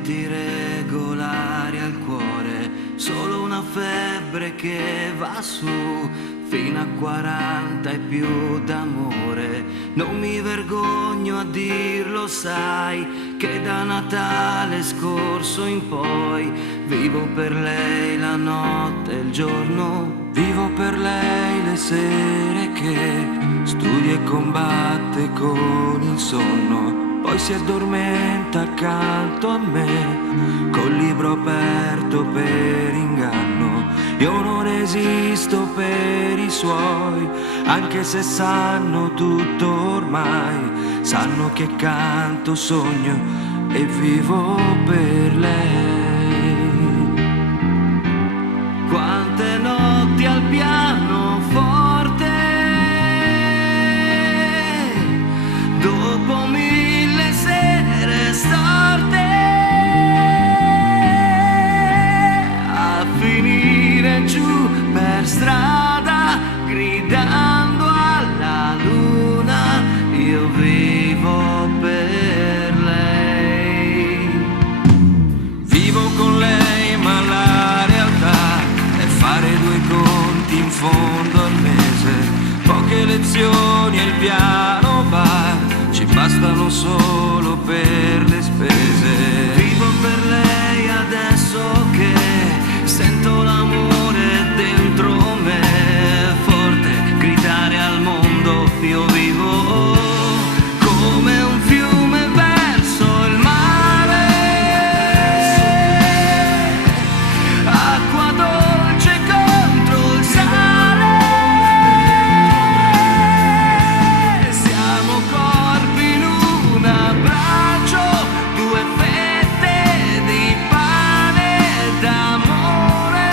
ritmi regolari al cuore, solo una febbre che va su fino a 40 e più d'amore. Non mi vergogno a dirlo, sai, che da Natale scorso in poi vivo per lei la notte e il giorno, vivo per lei le sere che studia e combatte con il sonno. Poi si addormenta accanto a me, col libro aperto per inganno. Io non esisto per i suoi, anche se sanno tutto ormai. Sanno che canto, sogno e vivo per lei. Quante notti al pianoforte, dopo 1000 sere storte, a finire giù per strada, gridando alla luna, io vivo per lei. Vivo con lei, ma la realtà è fare 2 conti in fondo al mese. Poche lezioni e il piano bar ci bastano solo per le spese. Vivo per lei adesso che sento l'amore dentro me, forte gridare al mondo, io vivo come un fiume verso il mare, acqua dolce contro il sale, siamo corpi in un abbraccio, 2 fette di pane d'amore.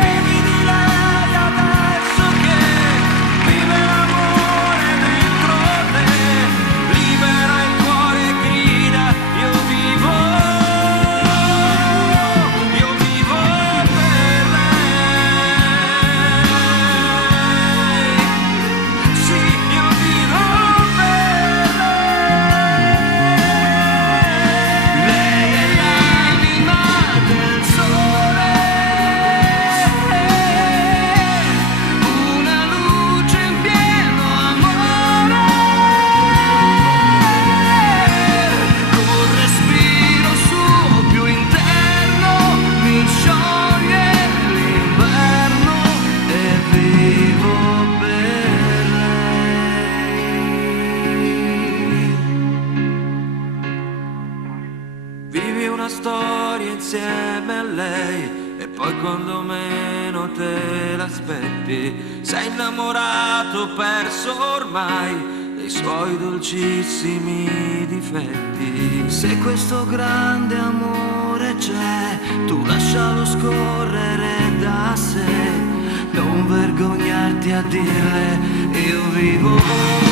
Vivi di lei adesso che vive l'amore dentro te, libera il cuore e grida, io vivo per lei. Sì, io vivo per lei. Lei è l'anima del sole, una luce in pieno amore, col respiro suo più interno mi scioglie l'inverno e vivo per lei. Vivi una storia insieme a lei e poi quando meno te l'aspetti sei innamorato, perso ormai dei suoi dolcissimi difetti. Se questo grande amore c'è, tu lascialo scorrere da sé, non vergognarti a dirle, io vivo